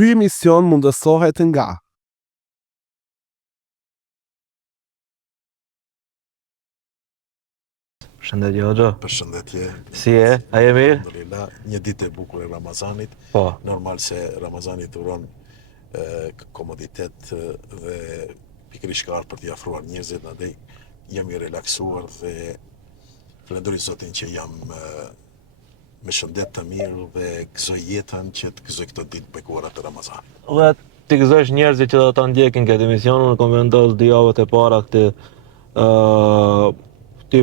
Ky emision mundësohet nga Përshëndetje Hoxha. Përshëndetje. Si e? A je mirë? Alhamdulillah, një ditë e bukur e Ramazanit. Po. Normal se Ramazani dhuron komoditet dhe pikërisht ka ardhur për t'i afruar njerëzit, andaj jam i relaksuar dhe falenderoj Zotin që jam me shëndet të mirë dhe gëzoj jetën që të gëzoj këto ditë bekuara të Ramazanit. Dhe ti gëzosh njerëzit që do ta ndjekin këtë emision, unë kam vendosur 2 javët e para këty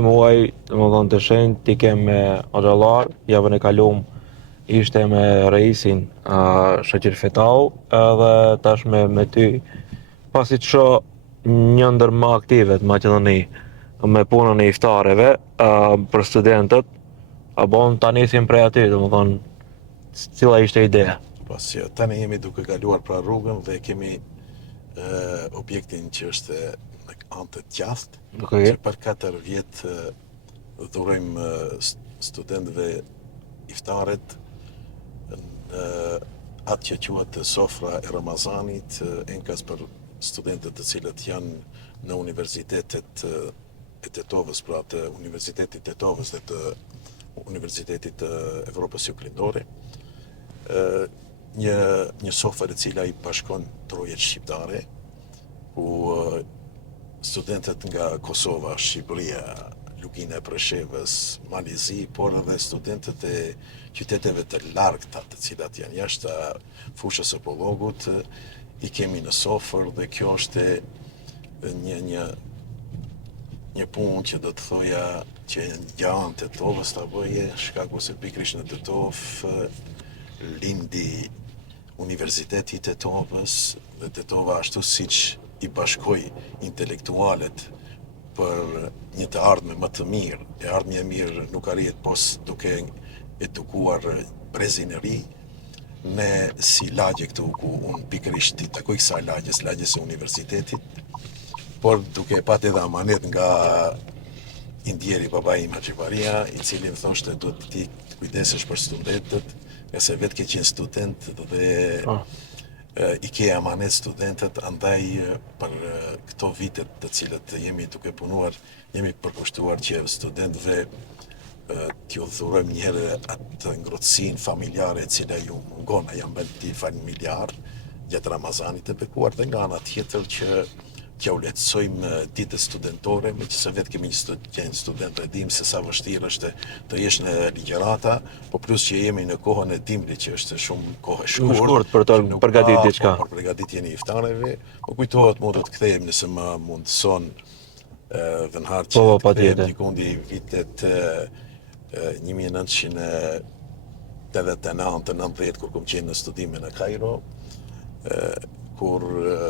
muaj, domethënë të shenjtë, ti ke me Hoxhallar, javën e kaluam ishte me Reisin Shoqir Fetau, edhe tashme me ty, pasi të shoh një ndër më aktive të Maqedoni me punën e iftareve për studentët, bon ta nisim prej aty, domethënë cila ishte ideja. Pasi tani jemi duke kaluar pra rrugën dhe kemi objektin që është në anë të Qast, që për 4 vjet dhurojmë studentëve iftaret në atë që quhet sofra e Ramazanit, enkas për studentët të cilët janë në universitetet e Tetovës, pra të Universitetit Tetovës dhe të Universitetit të Evropës Juglindore. Një sofër e cila i bashkon trojet shqiptare, ku studentët nga Kosova, Shqipëria, Lugina e Preshevës, Malizi, por edhe studentët e qyteteve të largta, të cilat janë jashtë fushës së Pollogut, i kemi në sofër dhe kjo është një punë që do të thoja që nga anë Tetovës ta bëje, shkaku se pikërisht në Tetovë lindi Universiteti i Tetovës dhe Tetova ashtu siç i bashkoi intelektualet për një të ardhme më të mirë. E ardhmja e mirë nuk arrihet pos duke edukuar brezin e ri. Ne si lagje këtu ku unë pikërisht i takoj kësaj lagjes së universitetit, por duke patë edhe amanet nga indjeri baba im Haxhivaria, i cili më thoshte duhet ti të kujdesesh për studentët, nga se vetë ke qenë student dhe i ke amanet studentët, andaj për këto vitet të cilët jemi duke punuar, jemi përkushtuar që studentëve t'ju dhurojmë njëherë atë ngrohtësinë familjare e cila ju mungon, janë bëti familjar gjatë Ramazanit të bekuar, dhe nga ana tjetër që u lehtësojmë ditët studentore, meqenëse vetë kemi qenë studentë, e dim se sa vështirë është të jesh në ligjërata, po plus që jemi në kohën e dimrit që është shumë kohë e shkurt për të përgatitur diçka. Për përgatitjen e iftareve, më kujtohet mua do të kthehem nëse më mundson vënhar që të kthehem dikundi vitet 1989-90 kur kom qenë në studime në Kairo, kur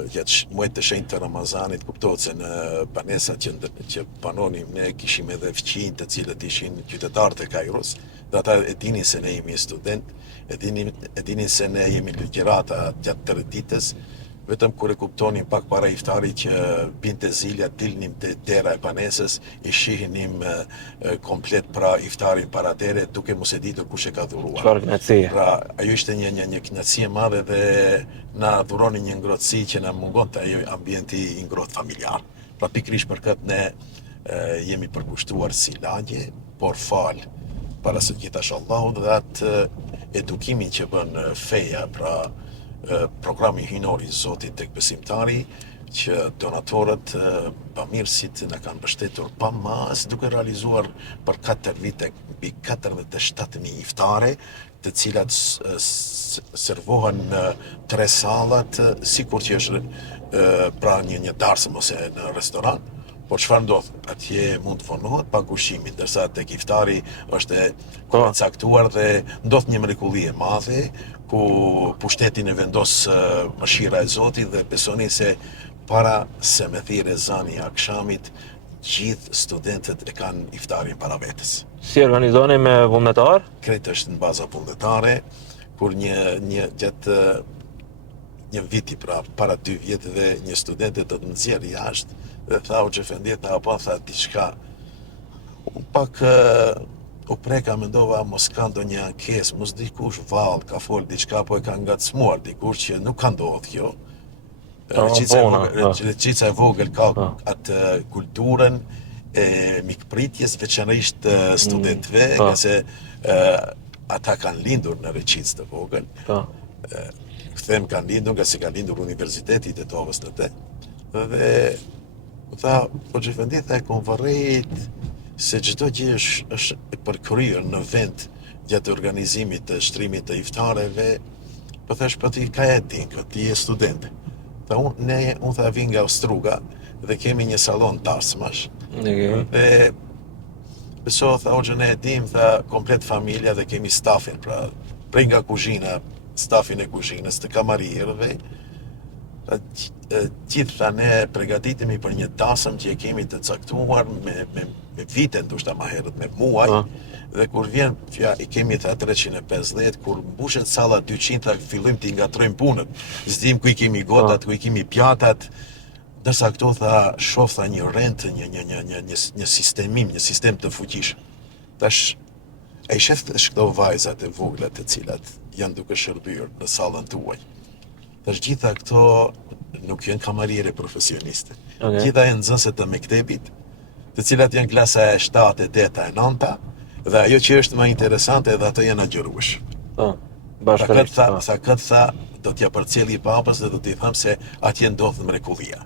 gjatë muajt të shenjtë të Ramazanit kuptohet se në banesat që panonim ne kishim edhe fqinj të cilët ishin qytetarë të Kairos, dhe ata e dinin se ne jemi student, e dinin se ne jemi ligjërata gjatë 3 ditës, vetëm kur e kuptonim pak para iftarit që binte zilja, dilnim te dera e banesës, i shihinim komplet pra iftarin para dere, duke mos e ditur kush e ka dhuruar. Çfarë kënaqësie. Pra, ajo ishte një kënaqësi e madhe dhe na dhuroni një ngrohtësi që na mungonte ajo ambienti i ngrohtë familjar. Pra pikërisht për këtë ne jemi përkushtuar si lagje, por fal para së gjithash Allahut dhe atë edukimin që bën feja, pra programi hynor i Zotit tek besimtari, që donatorët, bamirësit na kanë mbështetur pa mas, duke realizuar për 4 vite mbi 47.000 iftare, të cilat servohen në 3 sallat, sikur që është pra një darsëm ose në restoran. Por çfarë ndodh? Atje mund të fonohet pa ushqimi, ndërsa tek iftari është caktuar dhe ndodh një mrekulli e madhe, ku pushtetin e vendos mëshira e Zotit dhe besoni se para se me thirrë ezani i akşamit, gjithë studentët e kanë iftarin para vetes. Si organizoni me vullnetar? Krejt është në baza vullnetare, kur gjatë një viti, pra para 2 vjetëve, një studente do të nxjerrë jashtë dhe tha u që fendeta apo tha diçka. Unë pak u preka mendova mos ka ndonjë ankesë, mos dikush vallë ka fol diçka po e ka ngacmuar dikush që nuk ka ndodhur kjo. Reqica e vogël ka atë kulturën e mikpritjes veçanërisht të studentëve, nga se ata kanë lindur në Reqicë të vogël. Them kanë lindur nga se ka lindur Universiteti i Tetovës të te. Dhe tha, po Xhefendi tha, kom varrit se çdo gjë është e përkryer në vend gjatë organizimit të shtrimit të iftareve. Po thash, po ti ka e din, ti je student. Tha, unë tha vi nga Ostruga dhe kemi një salon tasmash. Dhe beso, tha, o gjë ne e dim, tha, komplet familja dhe kemi stafin, pra, prej nga kuzhina, stafin e kuzhinës, të kamarirëve, gjithë tha ne pregaditemi për një tasëm që e kemi të caktuar me vite, ndoshta ma herët me muaj, dhe kur vjen, i kemi tha 350, kur mbushet salla 200, tha fillojmë t'i ngatrojmë punën, zdim ku i kemi gotat, ku i kemi pjatat, ndërsa këto tha shoh tha një rent, një sistem të fuqishëm. Tash, e shef këto vajzat e vogla të cilat janë duke shërbyer në sallën tuaj. Tash gjitha këto nuk janë kamarire profesioniste. Gjitha janë nxënëse të mektebit, të cilat janë klasa e 7, 8, 9, dhe ajo që është më interesante edhe ato janë agjëruesh. Sa këtë tha, do t'ja përcjellë i papës dhe do t'i them se atje ndodh mrekullia.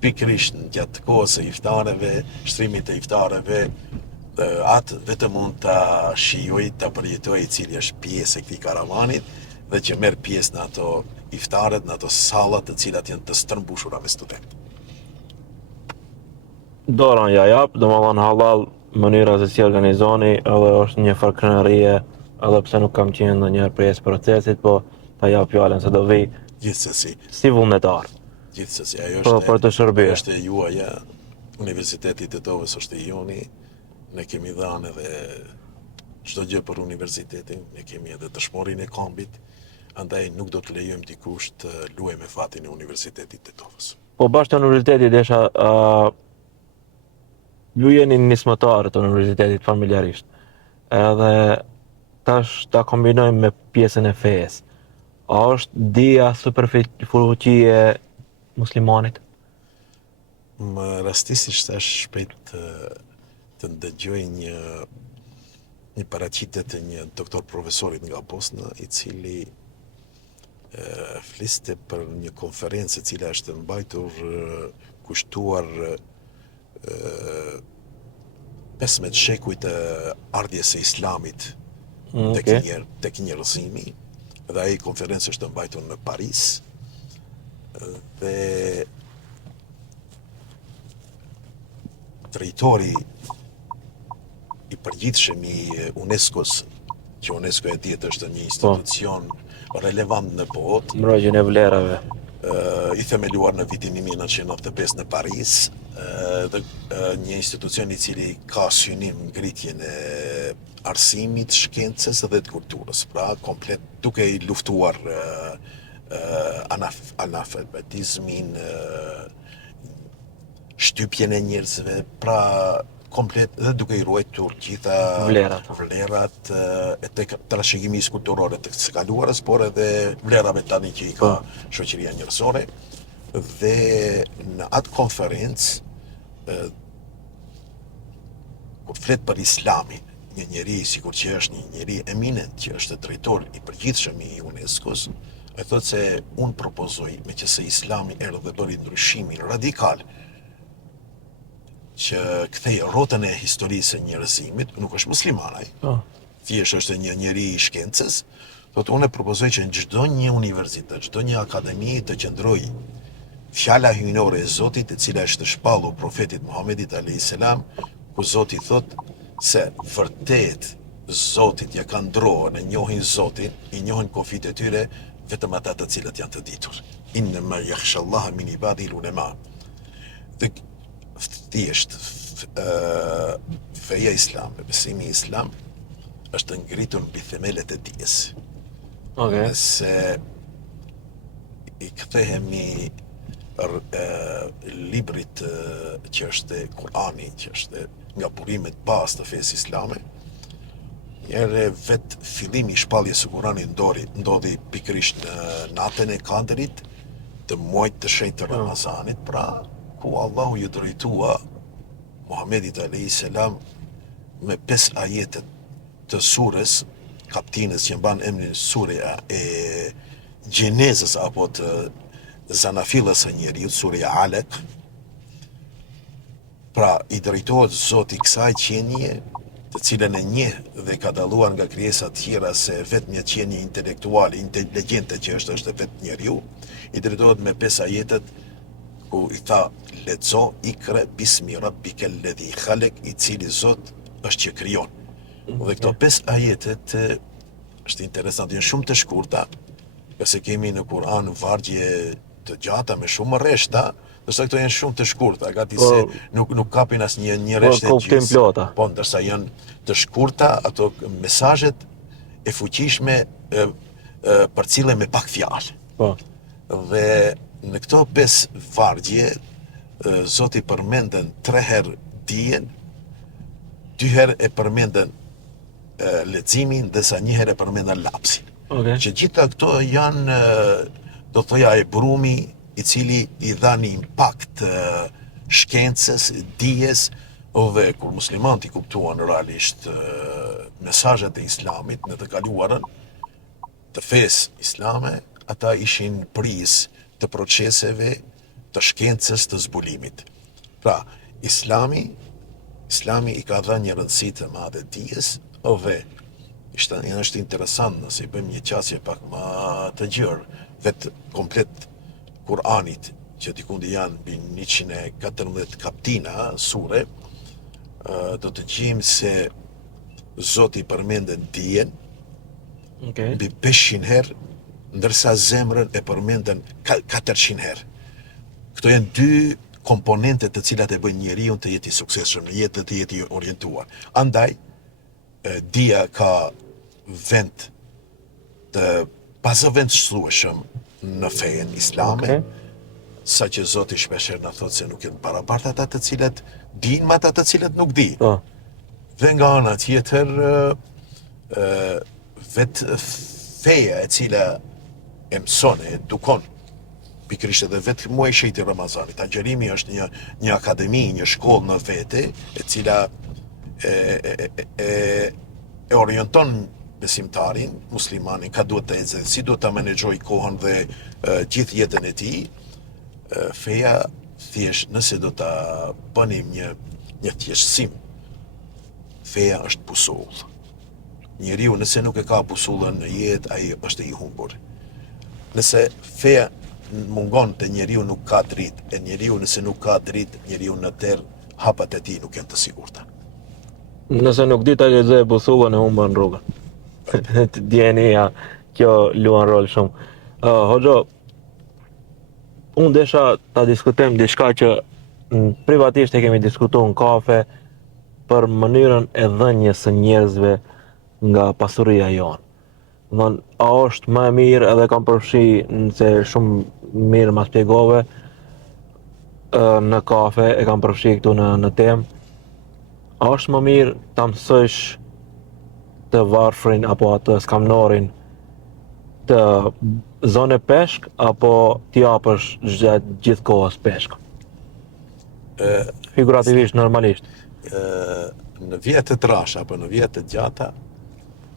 Pikërisht gjatë kohës së iftareve, shtrimit të iftareve, atë vetëm mund ta shijoj, ta përjetoj i cili është pjesë e këtij karavanit dhe që merr pjesë në ato iftaret, në ato sallat të cilat janë të stërmbushura me studentë. Dorën ja jap, domethënë halal mënyra se si organizoni, edhe është një farë krenarie, edhe pse nuk kam qenë ndonjëherë pjesë procesit, po ta jap fjalën se do vi gjithsesi si vullnetar. Gjithsesi, ajo është për të shërbyer. Është e juaja, Universiteti i Tetovës është e joni, ne kemi dhënë edhe çdo gjë për universitetin, ne kemi edhe dëshmorinë e kombit, andaj nuk do të lejojmë dikush të luajë me fatin e Universitetit të Tetovës. Po bashkë të universitetit desha ju jeni nismëtarë të universitetit familjarisht. Edhe tash ta kombinojmë me pjesën e fesë. A është dija superfuqie muslimanit? Më rastisisht tash shpejt të ndëgjoj një paraqitje të një doktor profesorit nga Bosna, i cili fliste për një konferencë e cila është mbajtur kushtuar 15 shekujt të ardhjes së Islamit tek njerëzimi, dhe ai konferencë është mbajtur në Paris, dhe drejtori i përgjithshëm i UNESCO-s, që UNESCO e dihet është një institucion relevant në botë, mbrojtjen e vlerave, i themeluar në vitin 1995 në Paris, dhe një institucion i cili ka synim ngritjen e arsimit, shkencës dhe të kulturës, pra komplet duke i luftuar analfabetizmin, shtypjen e njerëzve, pra komplet dhe duke i ruajtur gjitha vlerat e të trashëgimisë kulturore të së kaluarës, por edhe vlerave tani që i ka shoqëria njerëzore. Dhe në atë konferencë, kur flet për Islamin, një njeri sikur që është një njeri eminent, që është drejtor i përgjithshëm i UNESCO-s, e thotë se unë propozoj, meqense Islami erdhi dhe bëri ndryshimin radikal që kthej rrotën e historisë së njerëzimit, nuk është musliman ai. Thjesht është një njeri i shkencës. Thotë unë propozoj që në çdo një universitet, çdo një akademi të qëndrojë fjala hyjnore e Zotit, e cila është shpallur profetit Muhamedit alayhis salam, ku Zoti thotë se vërtet Zotit ja ka ndrohen, e njohin Zotin, i njohin kufit e tyre vetëm ata të cilët janë të ditur. Innama yakhshallaha min ibadil ulama. Thjesht feja islam, besimi islam është ngritur mbi themelet e dijes. Nëse i kthehemi librit që është Kurani, që është nga burimet bazë të fesë islame, Njëherë vetë fillimi i shpalljes së Kuranit ndodhi pikërisht në natën e Kandrit të muajit të shenjtë të Ramazanit, pra ku Allahu ju drejtua Muhamedit a.s. me 5 ajetet të surës kaptinës që mban emrin surja e gjenezës apo të zanafillës së njeriut, surja Alaq. Pra i drejtohet Zoti kësaj qenie, të cilën e njeh dhe ka dalluar nga krijesa tjera se vetëm një qenie intelektuale, inteligjente që është vetë njeriu, i drejtohet me 5 ajetet ku i tha lexo ikra bismi rabbikal ladhi khalaq, i cili Zot është që krijon. Dhe këto 5 ajetet është interesant, janë shumë të shkurta, përse kemi në Kur'an vargje të gjata me shumë rreshta, ndërsa këto janë shumë të shkurta, gati se nuk kapin asnjë një rreshtë e kuptim plota. Po, ndërsa janë të shkurta, ato mesazhet e fuqishme përcillen me pak fjalë. Po. Dhe në këto 5 vargje, Zoti përmenden 3 herë dijen, 2 herë e përmenden leximin, ndërsa 1 herë e përmenden lapsin. Okay. Që gjitha këto janë, do thoja, e brumi i cili i dha një impakt shkencës, dijes, dhe kur muslimanët i kuptuan realisht mesazhet e Islamit në të kaluarën, të fesë islame, ata ishin prizë të proceseve të shkencës të zbulimit. Pra, Islami i ka dhënë një rëndësi të madhe dijes, dhe është interesant nëse i bëjmë një qasje pak më të gjerë, vetë komplet Kur'anit, që dikundi janë mbi 114 kaptina sure, do të gjejmë se Zoti përmenden dijen mbi 500 herë, ndërsa zemrën e përmenden 400 herë. Këto janë 2 komponente të cilat e bëjnë njeriu të jetë i suksesshëm në jetë, të jetë i orientuar. Andaj, dia ka vend të pazëvendësueshëm në fejen islame, sa që Zoti shpeshherë na thotë se nuk janë barabartë ata të cilët dinë me ata të cilët nuk dinë. Dhe nga ana tjetër, vetë feja e cila e mëson, e edukon, pikërisht edhe vetë muaji i shenjtë i Ramazanit. Agjerimi është një akademi, një shkollë në vete, e cila e orienton besimtarin, muslimanin, ka duhet të ecë, si duhet ta menaxhoj kohën dhe gjithë jetën e tij. Feja thjesht nëse do ta bënim një thjeshtësim, feja është busollë. Njeriu nëse nuk e ka busollën në jetë, ai është i humbur. Nëse feja mungon te njeriu nuk ka dritë, e njeriu nëse nuk ka dritë, njeriu në tërë hapat e tij nuk janë të sigurta. Nëse nuk di ta lexoj busollën e humbën rrugën. Djenia, kjo luan rol shumë. Hoxha, unë desha ta diskutojmë diçka që privatisht e kemi diskutuar në kafe për mënyrën e dhënjes së njerëzve nga pasuria jonë. A është më e mirë, edhe kam përfshi se shumë mirë ma spjegove në kafe, e kam përfshi këtu në temë, a është më mirë ta mësojsh të varfrin apo atë skamnorin të zone peshk, apo t'i japësh gjithë kohës peshk? Figurativisht, normalisht. Në vjet të trasha apo në vjet të gjata,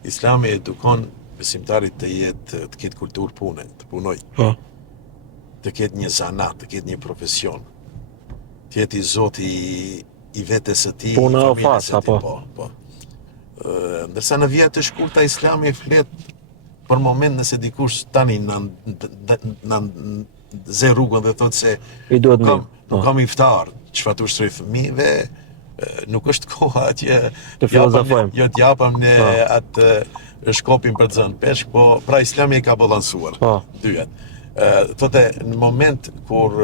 Islami edukon besimtarit të ketë kulturë pune, të punoj, të ketë një zanat, të ketë një profesion, të jetë i Zoti i vetes së tij, puna o fat, apo? Po. Ndërsa në vjet të shkurta Islami flet për moment nëse dikush tani na ze rrugën dhe thotë se nuk kam iftar, çfarë të ushtroj fëmijëve, nuk është koha që t'japëm ne atë shkopin për të zënë peshk, po pra Islami e ka balansuar dyjet. Thotë në moment kur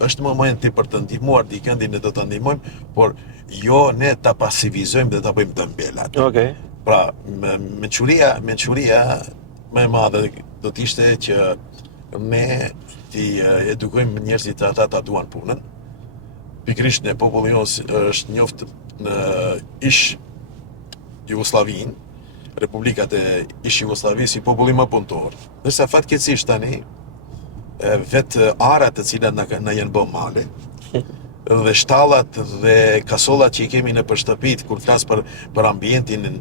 është momenti për të ndihmuar dikëndin, ne do të ndihmojmë, por jo ne ta pasivizojmë dhe ta bëjmë dëmbelat. Pra, mençuria më e madhe do të ishte që ne t'i edukojmë njerëzit ata ta duan punën. Pikërisht në populli jonë është njoftë në ish Jugoslavinë, Republikat e ish Jugosllavisë si populli më punëtor. Ndërsa fatkeqësisht tani vetë arat të cilat na janë bë male dhe shtallat dhe kasollat që i kemi në shtëpit kur flas për ambientin e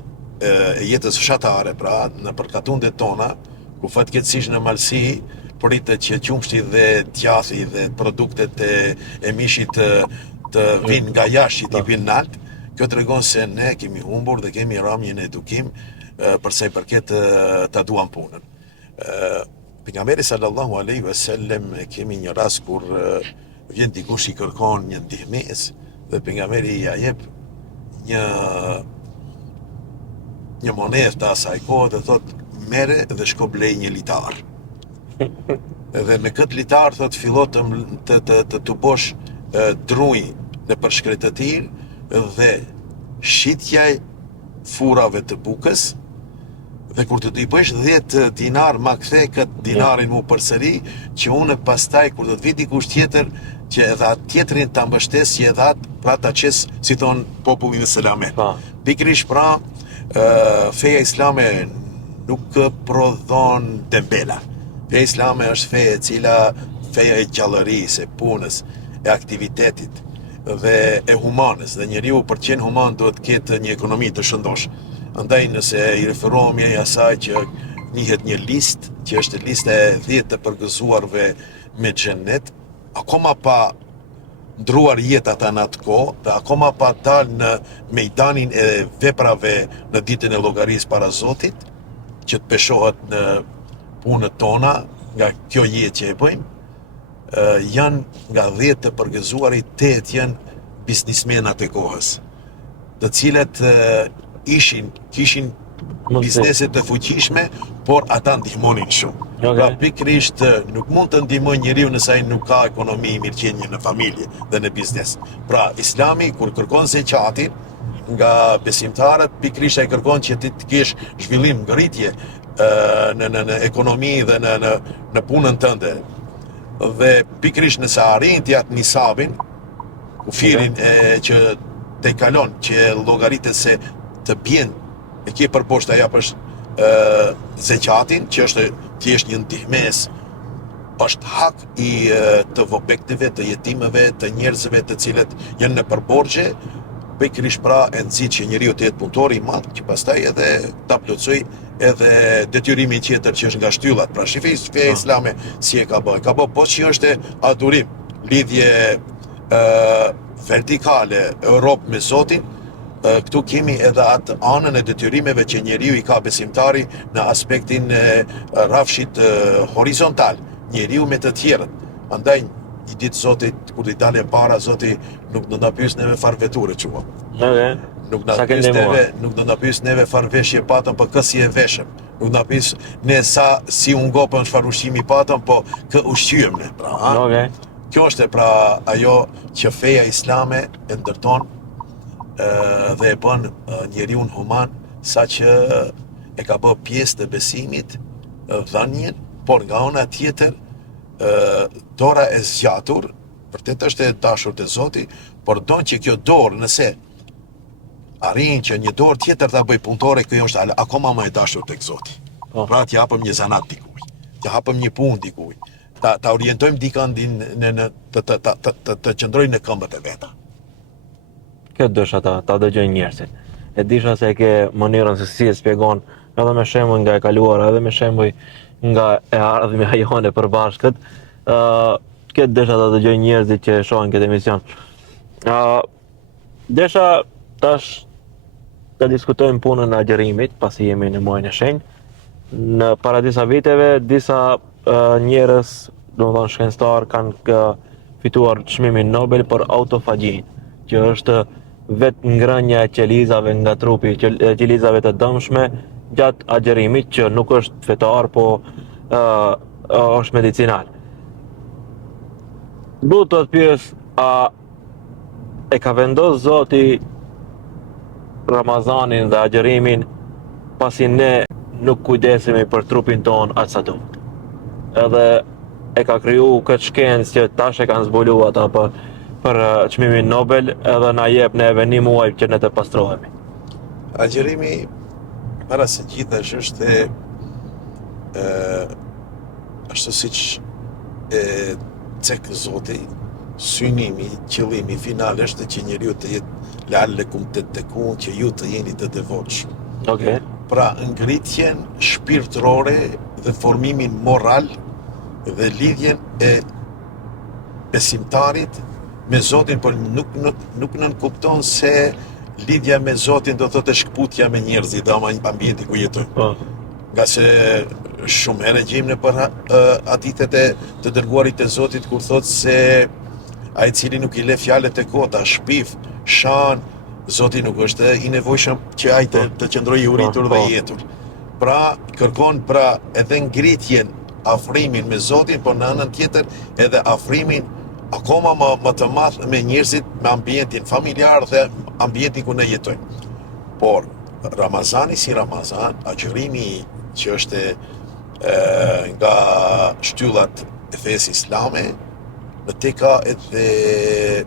jetës fshatare, pra në përkatundet tona, ku fatkeqësisht në malsi pritet që qumshti dhe djathi dhe produktet e mishit të vinë nga jashtë që t'i vinë nalt. Kjo tregon se ne kemi humbur dhe kemi rëmje në edukim për sa i përket ta duam punën. Pejgamberi sallallahu alaihi wasallam kemi një rast kur vjen dikush i kërkon një ndihmës dhe pejgamberi ja jep një monedhë të asaj kohe dhe thot merre dhe shko blej një litar. Edhe me këtë litar thot fillo të bosh druj në përshkret të tillë dhe shitjaj furave të bukës dhe kur të i bësh 10 dinar ma kthe këtë dinarin mu përsëri që unë pastaj kur do të vi dikush tjetër që edhe atë tjetrin ta mbështes që edhe atë pra ta qes si thon populli në selamet. Pikërisht pra feja islame nuk prodhon dembela. Feja islame është feja e cila feja e gjallërisë, e punës, e aktivitetit dhe e humanës, dhe njeriu për të qenë human duhet të ketë një ekonomi të shëndosh. Andaj nëse i referohemi asaj që njihet një listë, që është lista e 10 të përgëzuarve me xhennet, akoma pa ndruar jetat në atë kohë, dhe akoma pa dalë në mejdanin e veprave në ditën e llogarisë para Zotit, që të peshohet në punët tona nga kjo jetë që e bëjmë, janë nga 10 të përgëzuarit 8 janë biznismenat e kohës, të cilët kishin bizneset të fuqishme, por ata ndihmonin shumë. Pra pikërisht nuk mund të ndihmojë njeriu nëse ai nuk ka ekonomi mirëqenie në familje dhe në biznes. Pra Islami kur kërkon zekatin nga besimtarët, pikërisht ai kërkon që ti të kesh zhvillim, ngritje në ekonomi dhe në punën tënde. Dhe pikërisht nëse arrin ti atë nisabin, kufirin që te kalon, që llogaritet se të bjen e ke përposhtë aja për zekatin, që është thjesht një ndihmes, është hak i të vobekteve, të jetimeve, të njerëzve të cilët janë në përborxhe, pikërisht pra e nxit që njeriu të jetë punëtor i madh, që pastaj edhe ta plotësoj edhe detyrimin tjetër që është nga shtyllat. Pra feja islame si e ka bë? Ka bë po që është adhurim, lidhje vertikale rob me Zotin. Këtu kemi edhe atë anën e detyrimeve që njeriu i ka besimtari në aspektin e rrafshit horizontal, njeriu me të tjerët. Andaj i ditë Zotit, kur i dalën para, Zoti nuk do na pyes neve farveture çuam. Nuk do na pyes neve farveshje patëm, po kë si e veshëm. Nuk na pyes ne si u ngopën çfarë ushqimi patëm, po kë ushqyem ne. Pra, kjo është pra ajo që feja islame e ndërton dhe e bën njeriu human, saqë e ka bë pjesë të besimit, dhënien, por nga ana tjetër dora e zgjatur, vërtet është e dashur te Zoti, por don që kjo dorë nëse arrin që një dorë tjetër ta bëj punëtore, kjo është akoma më e dashur tek Zoti. Pra t'ja hapëm një zanat dikuj, t'ja hapëm një punë dikuj, ta orientojmë dikën të qëndrojnë në këmbët e veta. Kjo dësha ta dëgjojnë njerëzit. E disha se ke mënyrën se si e shpjegon, edhe me shembuj nga e kaluara, edhe me shembuj nga e ardhmja jone përbashkët. Këtë desha ta dëgjojnë njerëzit që shohin këtë emision. Desha tash të diskutojmë punën e agjerimit, pasi jemi në muajin e shenjtë. Në para disa viteve, disa njerëz, domethënë shkencëtar, kanë fituar çmimin Nobel për autofagjin, që është vetë ngrënia e qelizave nga trupi, qelizave të dëmshme gjatë agjerimit, që nuk është fetar, po është medicinal. Duhet të pyes, a e ka vendos Zoti Ramazanin dhe agjerimin pasi ne nuk kujdesemi për trupin ton aq sa duhet? Edhe e ka kriju këtë shkencë që tash e kanë zbulu ata për çmimin Nobel, edhe na jep neve një muaj që ne të pastrohemi. Agjerimi para së gjithash është ashtu siç e cek Zoti, synimi, qëllimi final është që njeriu të jetë la'allakum tattaqun, që ju të jeni të devotshëm. Okej. Pra ngritjen shpirtërore dhe formimin moral dhe lidhjen e besimtarit me Zotin, por nuk nënkupton se lidhja me Zotin do thotë shkputja me njerëzit dhe ambienti ku jetojnë. Po. Nga se shumë herë gjejmë në për hadithet e të dërguarit të Zotit kur thotë se ai cili nuk i le fjalët e kota, shpif, shan, Zoti nuk është i nevojshëm që ai të qëndrojë i uritur dhe i jetur. Pra, kërkon edhe ngritjen, afrimin me Zotin, por në anën tjetër edhe afrimin akoma më të madh me njerëzit, me ambientin familjar dhe ambientin ku ne jetojmë. Por Ramazani si Ramazan, agjërimi që është nga shtyllat e fesë islame, në te ka edhe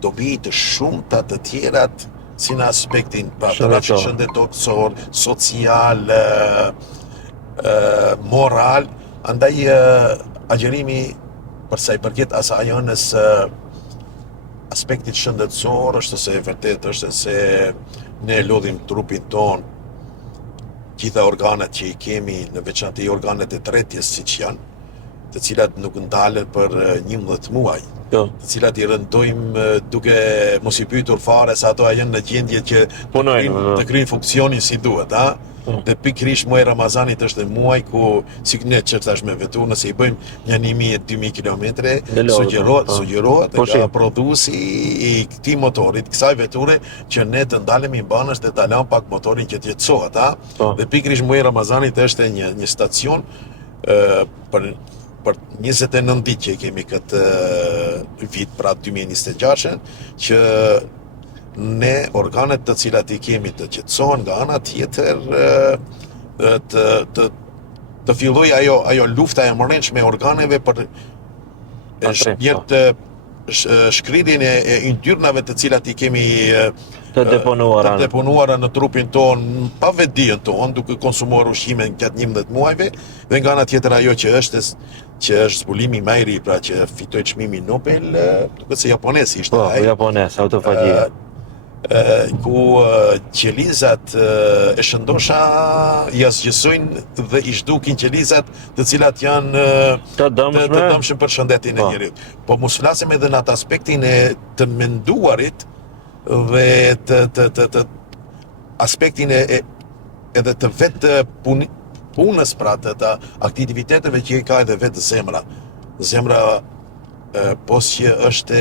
dobi të shumta të tjerat si në aspektin shëndetësor, social, moral. Andaj agjërimi për sa i përket asaj anës aspektit shëndetësor është se vërtet është se ne lodhim trupin ton, gjitha organet që i kemi, në veçantë organet e tretjes siç janë, të cilat nuk ndalen për 11 muaj, të cilat i rëndojmë duke mos i pyetur fare se ato janë në gjendje që të kryejnë funksionin si duhet, ha? Dhe pikërisht muaji Ramazanit është muaj ku si ne çfarë me vetur, nëse i bëjmë një 1000-2000 kilometre, sugjerohet nga prodhuesi i këtij motorit, kësaj veture, që ne të ndalemi mbanësh dhe ta lëm pak motorin që të jetësohet, ha? Dhe pikërisht muaji Ramazanit është një stacion për 29 ditë që kemi këtë vit, pra 2026, që ne organet të cilat i kemi të qetësohen, nga ana tjetër të filloj ajo lufta e mrenshme e organeve për shkridin e yndyrnave të cilat i kemi të deponuara në trupin ton, pa vetdijen ton, duke konsumuar ushqime gjatë 11 muajve, dhe nga ana tjetër ajo që është zbulimi më i ri, pra që fitoi çmimin Nobel, duket se japonez ishte ai. Japonez, autofagjia. Ku qelizat e shëndosha i asgjësojnë dhe i zhdukin qelizat të cilat janë të dëmshme për shëndetin e njeriut. Po mos flasim edhe në atë aspektin e të menduarit dhe të aspektin edhe të vetë punës, pra të aktiviteteve që i ka edhe vetë zemra. Zemra pos që është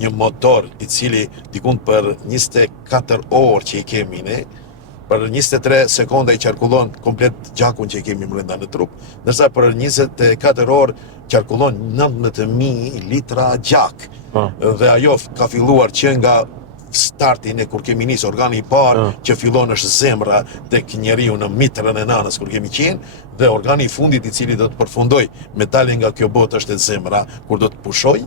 një motor i cili dikun për 24 orë që i kemi ne, për 23 sekonda i qarkullon komplet gjakun që i kemi brenda në trup, ndërsa për 24 orë qarkullon 19.000 litra gjak. Dhe ajo ka filluar që nga startin e kur kemi nisë, organi i parë që fillon është zemra tek njeriu në mitrën e nanës kur kemi qenë, dhe organi i fundit i cili do të përfundoj metale nga kjo botë është zemra kur do të pushoj.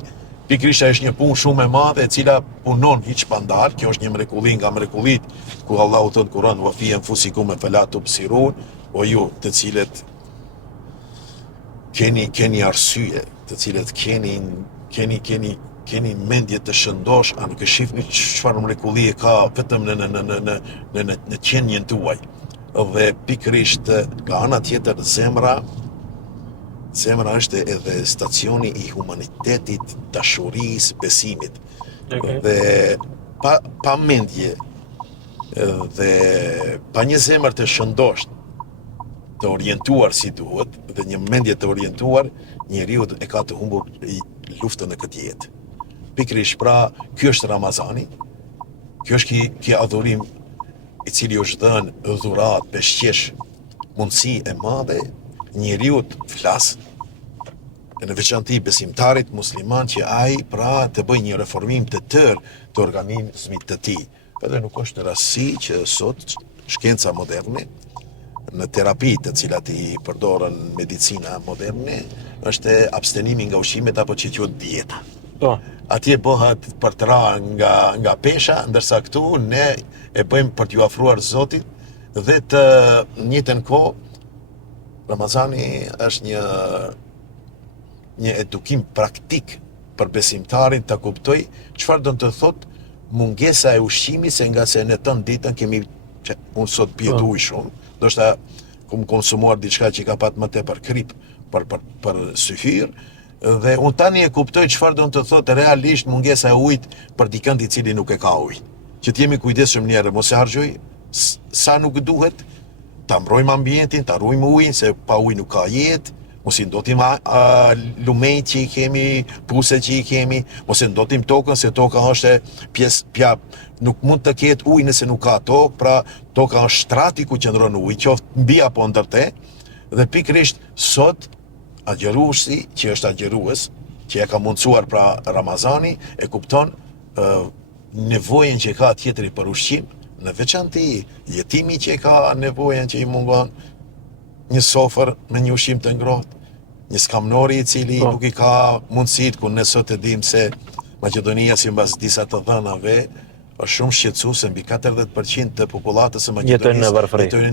Pikërisht është një punë shumë e madhe e cila punon hiç pa ndal. Kjo është një mrekulli nga mrekullit ku Allahu thot në Kur'an wa fi anfusikum fala tubsirun, o ju të cilët keni arsye, të cilët keni mendje të shëndosh, a nuk e shihni çfarë mrekulli e ka vetëm në qenjen tuaj. Dhe pikërisht nga ana tjetër zemra është edhe stacioni i humanitetit, dashurisë, besimit. Dhe pa mendje dhe pa një zemër të shëndosh, të orientuar si duhet, dhe një mendje të orientuar, njeriu e ka të humbur luftën në këtë jetë. Pikërisht, pra, ky është Ramazani, ky është ky adhurim i cili është dhënë dhurat, beshqesh, mundësi e madhe, njeriu të flas, në veçanti besimtarit musliman, që ai pra të bëjë një reformim të tërë të organizmit të tij. Edhe nuk është rasti që sot shkenca moderne, në terapi të cilat i përdoren medicina moderne, është abstenimi nga ushqimet apo që quhet dieta. Atje bëhet për të ra nga pesha, ndërsa këtu ne e bëjmë për t'ju afruar Zotit Dhe të njëjtën kohë, Ramazani është një edukim praktik për besimtarin të kuptoj çfarë do të thotë mungesa e ushqimit, se nga se në tën ditën kemi unë sot pjetë ujë shumë, ndoshta kum konsumuar diçka që ka pat më tepër krip për syfyr, dhe unë tani e kuptoj çfarë do të thotë realisht mungesa e ujit për dikënd i cili nuk e ka ujë. Që të jemi kujdesshëm njerë, mos e harxoj sa nuk duhet, ta mbrojmë ambientin, ta ruajmë ujin, se pa ujë nuk ka jetë, mos i ndotim lumejt që i kemi, puset që i kemi, mos i ndotim tokën, se toka është pjesë nuk mund të ketë ujë nëse nuk ka tokë, pra toka është shtrati ku qëndron ujë, qoftë mbi apo ndërte, dhe pikërisht sot agjeruesi që është agjerues, që e ka mundsuar pra Ramazani, e kupton nevojën që ka tjetri për ushqim, në veçanti jetimi që ka nevojën që i mungon një sofër me një ushqim të ngrohtë, një skamnori i cili nuk i ka mundësit, ku ne sot e dim se Maqedonia sipas disa të dhënave është shumë shqetësuese, mbi 40% të popullatës së Maqedonisë jetojnë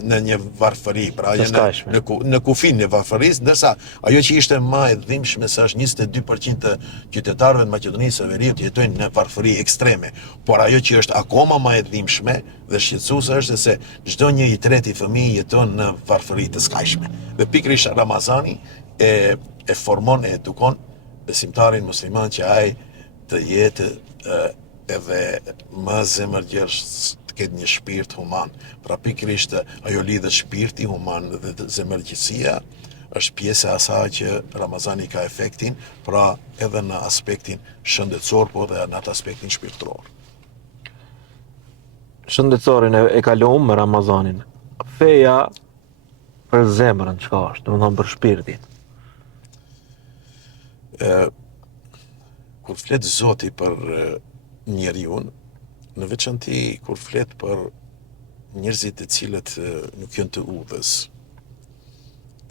në një varfëri, pra në kufin e varfërisë, ndërsa ajo që ishte më e dhimbshme se është 22% të qytetarëve të Maqedonisë së Veriut jetojnë në varfëri ekstreme, por ajo që është akoma më e dhimbshme dhe shqetësuese është se çdo një i treti fëmijë jeton në varfëri të skajshme. Dhe pikërisht Ramazani e formon, e edukon besimtarin musliman që ai të jetë edhe më zemërgjersh, të ketë një shpirt human. Pra pikërisht ajo lidhet shpirti human dhe zemërgjësia është pjesë e asaj që Ramazani ka efektin, pra edhe në aspektin shëndetësor, po dhe në atë aspektin shpirtëror. Shëndetësorin e kaluam me Ramazanin. Feja për zemrën çka është, domethënë për shpirtin. Kur flet Zoti për njeriu, në veçanti kur flet për njerëzit të cilët nuk janë të udhës,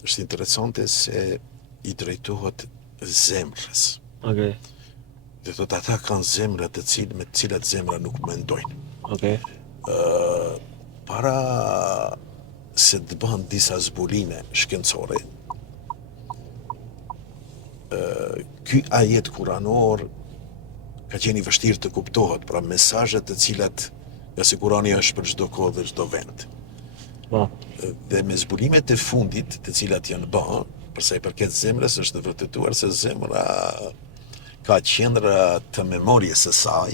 është interesante se i drejtohet zemrës. Okej. Dhe thotë ata kanë zemra me të cilat zemra nuk mendojnë. Okej. Para se të bëhen disa zbulime shkencore, ky ajet kuranor ka qenë i vështirë të kuptohet, pra mesazhet të cilat nga se Kurani është për çdo kohë dhe çdo vend. Dhe me zbulimet e fundit, të cilat janë bërë, për sa i përket zemrës, është vërtetuar se zemra ka qendra të memorjes së saj,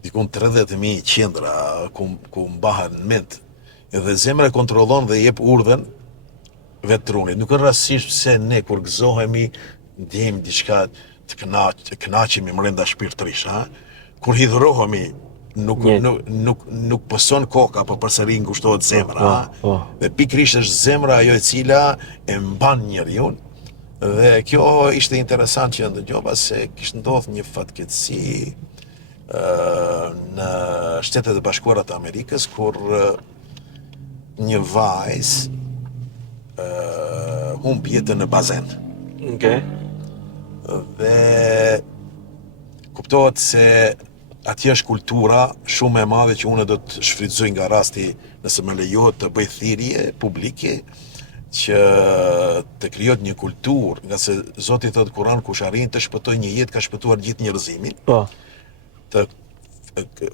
dikun 30.000 qendra ku mbahen në mend. Dhe zemra kontrollon dhe jep urdhën vetë trunit. Nuk është rastësisht se ne kur gëzohemi ndjejmë diçka të kënaqemi brenda shpirtërisht, kur hidhrohemi nuk pëson koka, po përsëri ngushtohet zemra, dhe pikërisht është zemra ajo e cila e mban njeriu. Dhe kjo ishte interesant që ndëgjova se kishte ndodhur një fatkeqësi në Shtetet e Bashkuara të Amerikës, kur një vajzë humbi jetën në bazen. Okej. Dhe kuptohet se atje është kultura shumë e madhe që unë do të shfrytëzoj nga rasti, nëse më lejohet, të bëj thirrje publike që të krijohet një kulturë, nga se Zoti thotë Kur'an, kush arrin të shpëtojë një jetë ka shpëtuar gjithë njerëzimin. Të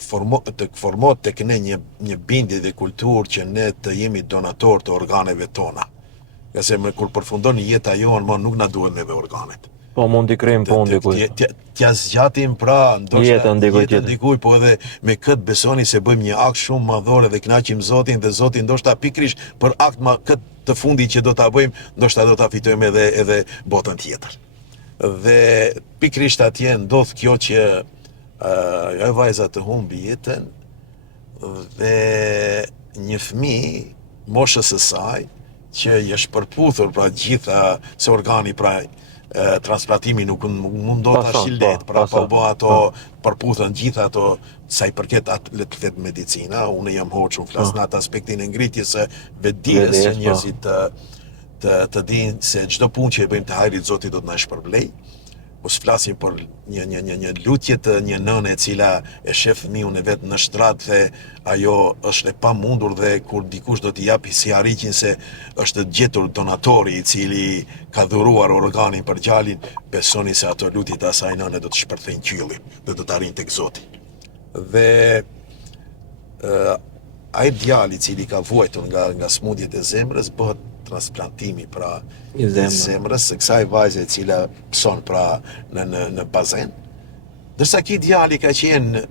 formohet tek ne një bindje dhe kulturë që ne të jemi donator të organeve tona. Nga se kur përfundon jeta jonë, nuk na duhen edhe organet. Po mund t'i krejmë po ndikuj. T'ja zgjatim pra jetën ndikuj, po edhe me këtë besoni se bëjmë një akt shumë madhor dhe kënaqim Zotin, dhe Zoti ndoshta pikërisht për akt këtë të fundit që do ta bëjmë, ndoshta do ta fitojmë edhe botën tjetër. Dhe pikërisht atje ndodh kjo që ajo vajza të humbi jetën dhe një fëmijë moshës së saj që i është përputhur pra gjitha se organi pra transplantimi nuk mundot ta shildet, pra po bë ato përputhen gjitha ato sa i përket le të them medicina. Unë jam hoqur flas në atë aspektin e ngritjes së vetdijes që njerëzit të dinë se çdo punë që e bëjmë të hajrit Zoti do të na shpërblej. mos flasim për një lutje të një nëne e cila e shef fëmijën e vet në shtrat dhe ajo është e pamundur dhe kur dikush do t'i japi si arritjen se është gjetur donatori i cili ka dhuruar organin për gjalin, besoni se ato lutjet e asaj nëne do të shpërthejnë qiellin dhe do të arrijnë tek Zoti. Dhe ai djali i cili ka vuajtur nga smundjet e zemrës bëhet transplantimi pra I zemrës. zemrës së kësaj vajze e cila pson pra në bazen. Dërsa ky djali ka qenë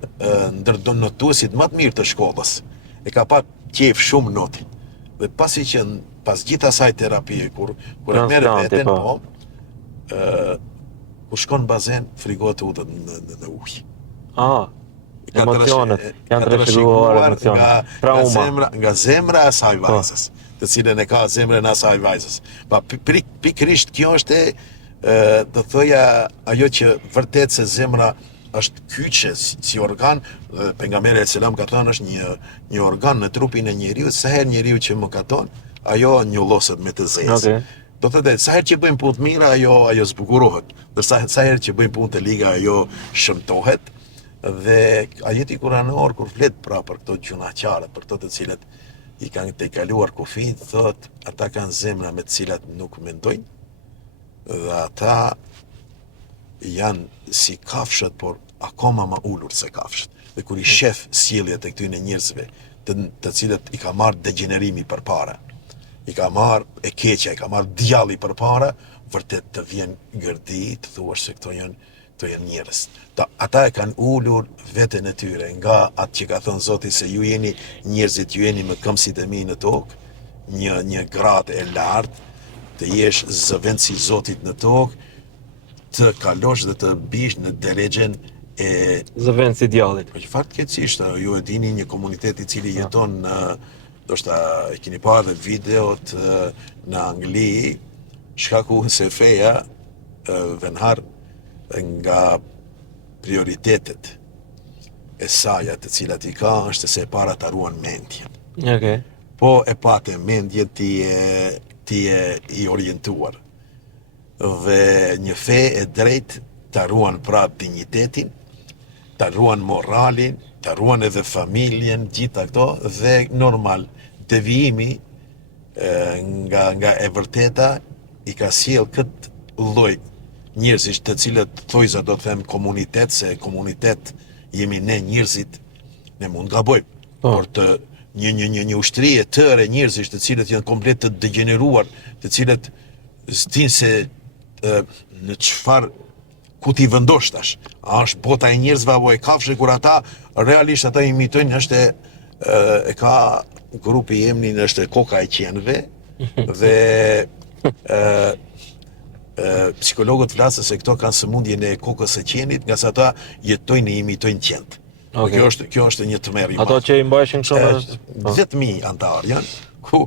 ndër notuesit më të mirë të shkollës. E ka pa qef shumë notin. Dhe pasi që pas gjithë asaj terapie kur e merr veten, po. kur shkon në bazen, frigohet udhët në ujë. Emocionet, janë të reshiguar emocionet. Trauma. Nga zemra e asaj vajzës, të cilën e ka zemrën e asaj vajzës. Pa pikërisht kjo është të thoja ajo që vërtet se zemra është kyçe si organ, pejgamberi selam ka thënë është një organ në trupin e njeriu, sa herë njeriu që mëkaton, ajo njolloset me të zezë. Okay. Do të thotë, sa herë që bëjmë punë të mira, ajo zbukurohet. Ndërsa sa herë që bëjmë punë të liga, ajo shëmtohet. Dhe ajeti kuranor kur flet pra për këto gjunaqare, për këto të cilët i kanë të kaluar kufit, thot ata kanë zemra me të cilat nuk mendojnë dhe ata janë si kafshët, por akoma më ulur se kafshët. Dhe kur i shef sjelljet e këtyre njerëzve, të cilët i ka marrë degenerimi përpara, i ka marrë e keqja, i ka marrë djalli përpara, vërtet të vjen gërdi, të thuash se këto janë njerëz. Ata e kanë ulur veten e tyre nga atë që ka thënë Zoti se ju jeni njerëzit, ju jeni më këmbësit e mi në tokë, një gradë e lartë, të jesh zëvendës i Zotit në tokë, të kalosh dhe të bish në deregjen e Zëvendës i djallit. Po që fatkeqësisht, ju e dini një komunitet i cili jeton ndoshta e keni parë dhe videot në Angli, shkaku se feja venhar nga prioritetet e saja të cilat i ka është se e para të ruan mendjen. Okay. Po e pate mendje ti e i orientuar. Dhe një fe e drejt të ruan prap dignitetin, të ruan moralin, të ruan edhe familjen, gjitha këto, dhe normal, devijimi nga e vërteta i ka sjell këtë lloj njerëzish të cilët thojza do të them komunitet, se komunitet jemi ne njerëzit, ne mund gabojmë, por të një ushtri e tërë njerëzish të cilët janë komplet të degeneruar, të cilët s'din se në çfarë ku ti vendosh tash. A është bota e njerëzve apo e kafshë, kur ata realisht ata imitojnë, është e ka grupi jemnin është koka e qenve dhe psikologët flasën se këto kanë sëmundjen e kokës së qenit, nga sa ata jetojnë e imitojnë qent. Okay. Kjo është një tmerr i madh. Ato që i mbajshin kështu 10.000 antar janë, ku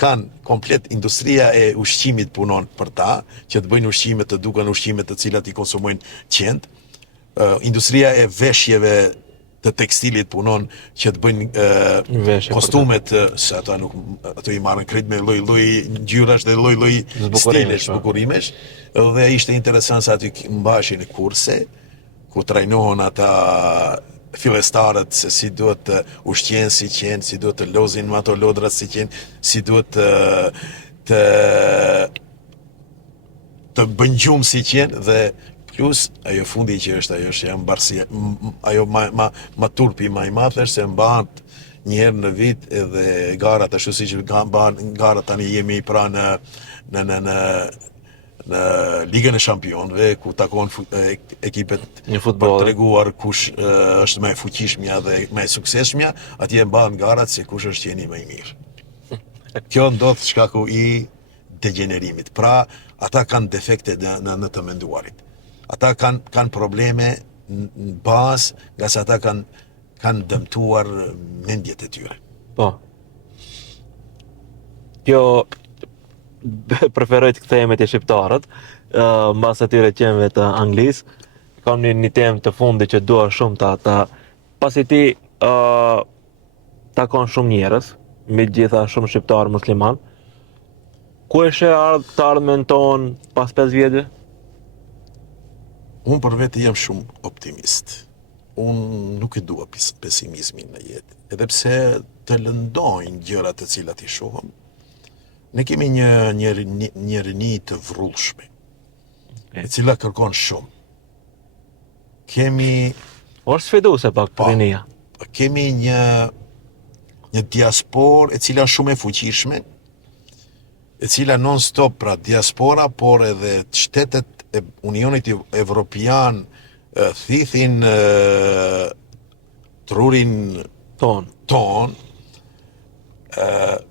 kanë komplet industria e ushqimit punon për ta, që të bëjnë ushqime të duken ushqime të cilat i konsumojnë qent. Industria e veshjeve të tekstilit punon që të bëjnë kostumet, se ato i marrën krejt me lloj-lloj ngjyrash dhe lloj-lloj stilesh, zbukurimesh. Dhe ishte interesant se aty mbashin kurse ku trajnohen ata fillestarët se si duhet të ushqen si qenë, si duhet të lozin me ato lodrat si qenë, si duhet të bëjnë gjumë si qenë, dhe plus ajo fundi që është mbarësia, ajo ma turpi ma i madh është se mbahet një herë në vit edhe garat ashtu siç mbahen garat tani jemi pra në Ligën e Shampionëve, ku takon ekipet për të treguar kush është më e fuqishmja dhe më e suksesshmja, atje mbahen garat se kush është qeni më i mirë. Kjo ndodh shkaku i degenerimit. Pra, ata kanë defekte në të menduarit. Ata kanë probleme në bazë, nga se ata kanë dëmtuar mendjet e tyre. Po. Kjo preferoj të kthehemi te shqiptarët, mbas atyre temave të anglisë. Kam një temë të fundit që dua shumë ta pasi ti takon shumë njerëz, me gjitha shumë shqiptar musliman. Ku e sheh të ardhmen ton pas 5 vjetëve? Unë për vete jam shumë optimist. Unë nuk e dua pesimizmin në jetë. Edhe pse të lëndojnë gjërat të cilat i shohëm, ne kemi një rini të vrullshme, e cila kërkon shumë. Kemi sfiduese pak rinia. Kemi një diasporë e cila shumë e fuqishme, e cila non stop, pra diaspora, por edhe shtetet e Unionit Evropian thithin trurin ton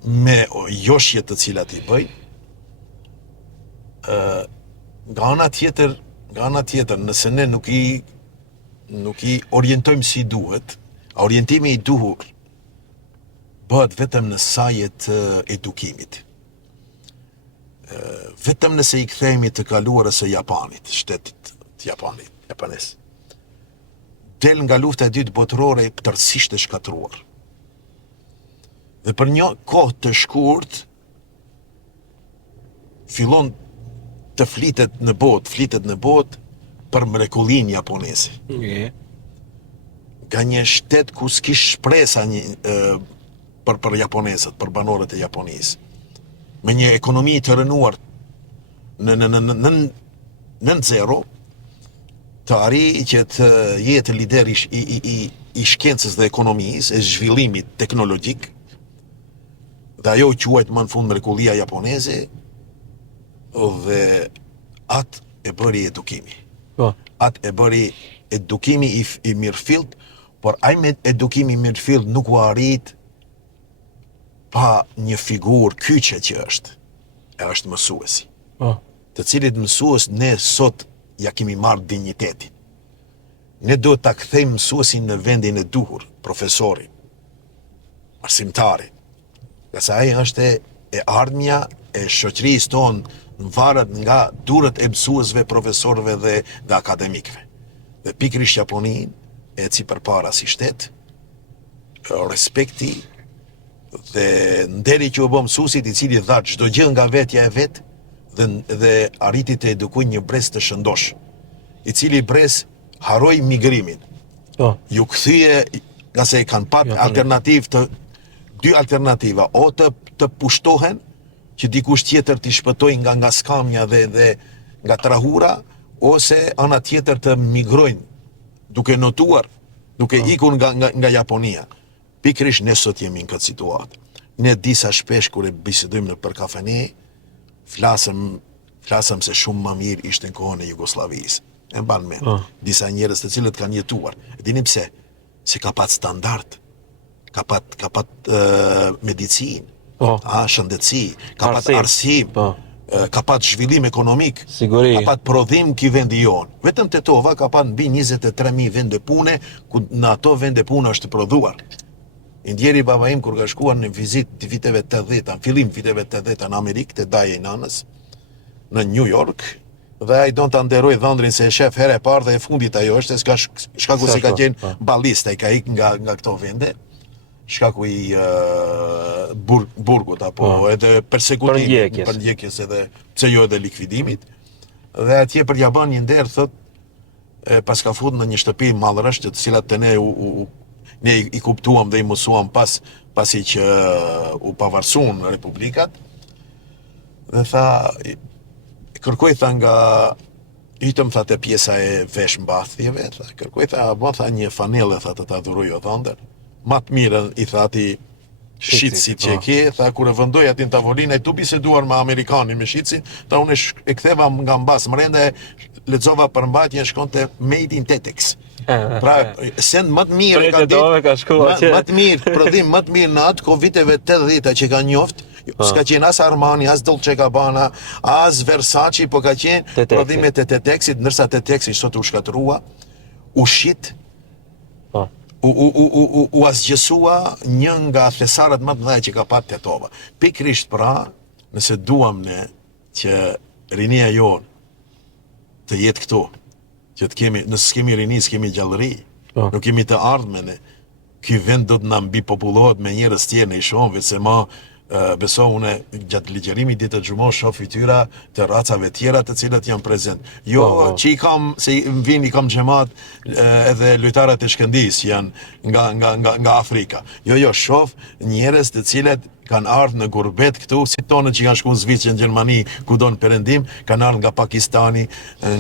me joshjet të cilat i bëj. Nga ana tjetër, nëse ne nuk i orientojmë si duhet, orientimi i duhur bëhet vetëm në sajet edukimit. Vetëm nëse i kthehemi të kaluarës së Japanit, shtetit të japanes. Del nga lufta e dytë botërore tërësisht e shkatruar. Dhe për një kohë të shkurt fillon të flitet në botë për mrekullinë japoneze. Nga një shtet ku s'kish shpresa për japonezët, për banorët e Japonisë. Me një ekonomi të rënuar në zero, të arrijë që të jetë lider i shkencës dhe ekonomisë, e zhvillimit teknologjik, dhe ajo quajt më në fund mrekullia japoneze, dhe atë e bëri edukimi. Atë e bëri edukimi i mirëfillt, por ai me edukimi i mirëfillt nuk u arrit pa një figurë kyçe që është mësuesi. Të cilit mësues ne sot ja kemi marrë dinjitetin. Ne duhet ta kthejmë mësuesin në vendin e duhur, profesorin, arsimtarin. Nga sa ai është e ardhmja e shoqërisë tonë, varet nga durët e mësuesve, profesorëve dhe akademikëve. Dhe pikërisht Japoninë eci përpara si shtet, respekti dhe nderi që u bë mësuesit, i cili dha çdo gjë nga vetja e vet dhe arriti të edukoj një brez të shëndosh, i cili brez haroi migrimin. Ju kthye, nga se kanë pat dy alternativa, o të pushtohen që dikush tjetër t'i shpëtoj nga skamja dhe nga trahura, ose ana tjetër të migrojnë, duke notuar, duke ikur nga Japonia. Pikërisht ne sot jemi në këtë situatë. Ne disa shpesh kur e bisedojmë në për kafene, flasëm se shumë më mirë ishte në kohën e Jugosllavisë. E mban mend. Disa njerëz të cilët kanë jetuar. E dini pse? Se ka pat standard, ka pat medicinë, shëndetësi, ka pat arsim, ka pat zhvillim ekonomik, ka pat prodhim ki vendi jonë. Vetëm Tetova ka pat mbi 23.000 vende pune, ku në ato vende pune është prodhuar. Indjeri baba im kur ka shkuar në vizit të viteve 80, në fillim viteve 80 në Amerikë, të daje i nanës, në New York, dhe ai don ta nderoj dhëndrin se e shef herë e parë dhe e fundit ajo është, shkaku si ka qenë ballista, i ka ikë nga këto vende, shkaku i burgut, apo edhe persekutimit, përndjekjes edhe pse jo edhe likvidimit, dhe atje për ja bën një nder, thot, pas ka fut në një shtëpi mallrësht, të cilat të ne i kuptuam dhe i mësuam pasi që u pavarësuan republikat, dhe tha, kërkoj tha nga hitëm tha te pjesa e vesh mbathjeve, tha, kërkoj tha, tha një fanele tha të ta dhuroj o dhënder, ma të mirën i tha ati shitësit që e ke, tha kur e vëndoj atin tavolinë, e tu biseduar me Amerikanin me shitësin, tha unë e ktheva nga mbas mrenda, lexova përmbajtjen, shkonte Made in Tetex. Pra, send më të mirë më të mirë, prodhim më të mirë në atë kohë viteve 80 që ka njoft, s'ka qenë as Armani, as Dolce Gabbana, as Versace, po ka qenë prodhimet e Tetexit, ndërsa Tetexi sot u shkatrua, u shit, u asgjësua një nga thesarët më të mëdha që ka pat Tetova. Pikërisht pra, nëse duam ne që rinia jonë të jetë këtu, që të kemi, nëse kemi rini, s'kemi gjallëri, nuk kemi të ardhme ne, ky vend do të na mbipopullohet me njerëz tjerë, ne i shohim se beso une gjatë ligjerimit ditë të gjumon shoh fytyra të racave tjera të cilët janë prezent. Jo që i kam, se i kam xhamat edhe lojtarët e Shkëndijës janë nga Afrika. Jo, shoh njerëz të cilët kanë ardhur në gurbet këtu, si tonët që kanë shkuar në Zvicër, në Gjermani, kudo në perëndim, kanë ardhur nga Pakistani,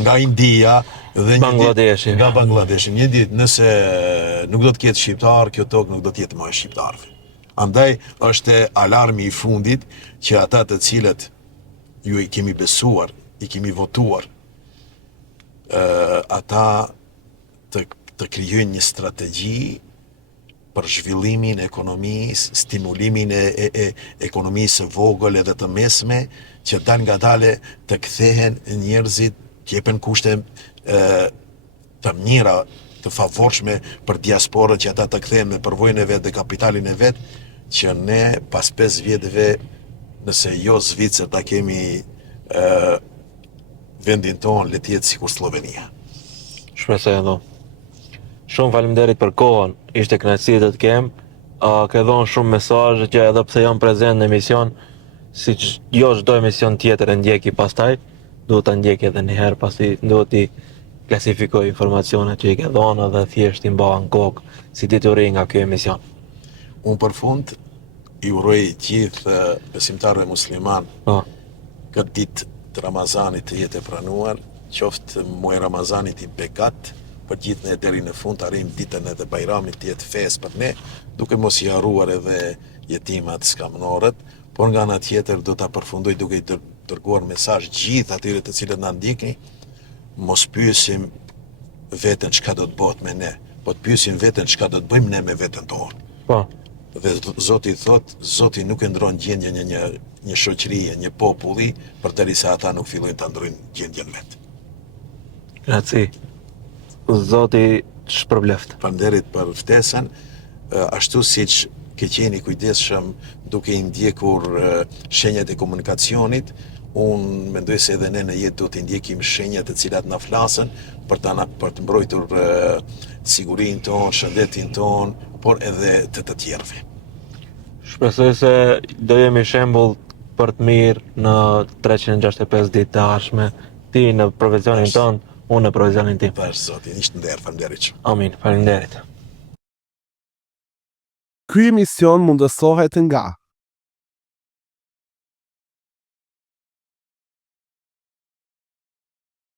nga India dhe nga Bangladeshi. Një ditë nëse nuk do të ketë shqiptar, kjo tokë nuk do të jetë më e shqiptarëve. Andaj është alarmi i fundit që ata të cilët ju i kemi besuar, i kemi votuar, ata të krijojnë një strategji për zhvillimin e ekonomisë, stimulimin e ekonomisë së vogël edhe të mesme, që dal nga dale të kthehen njerëzit, të jepen kushte të mira, të favorshme për diasporët, që ata të kthehen me përvojën e vet dhe kapitalin e vet, që ne pas 5 vjetëve, nëse jo Zvicër, ta kemi vendin tonë, le të jetë sikur Slovenia. Shpresoj do. Shumë faleminderit për kohën, ishte kënaqësi të të kem. Ke dhënë shumë mesazhe që edhe pse jam prezent në emision, siç jo çdo emision tjetër e ndjeki pastaj, duhet ta ndjek edhe një herë, pasi duhet i klasifikoj informacionet që i ke dhënë dhe thjesht i mbaha në kokë si dituri nga ky emision. Unë për fund i uroj gjithë besimtarëve musliman këtë ditë të Ramazanit të jetë e pranuar, qoftë muaj Ramazanit i bekat, për gjithë ne deri në fund arrim ditën edhe Bajramit të jetë festë për ne, duke mos i harruar edhe jetimat, skamnorët, por nga ana tjetër do ta përfundoj duke i dërguar mesazh gjithë atyre të cilët na ndjekni, mos pyesim veten çka do të bëhet me ne, po të pyesim veten çka do të bëjmë ne me veten tonë. Po. Dhe Zoti thot, Zoti nuk e ndron gjendjen e një shoqërie, një populli, përderisa ata nuk fillojnë ta ndrojnë gjendjen vet. Grazie. Zoti shpërbleft. Faleminderit për ftesën, ashtu siç ke qenë kujdesshëm duke i ndjekur shenjat e komunikacionit, unë mendoj se edhe ne në jetë do të ndjekim shenjat të cilat na flasen për të mbrojtur sigurinë tonë, shëndetin tonë, por edhe të tjerëve. Shpresoj se do jemi shembull për të mirë në 365 ditë të ardhshme, ti në profesionin tonë, unë në profesionin tim. Bash Zoti, ishte nder, faleminderit. Amin, faleminderit. Ky emision mundësohet nga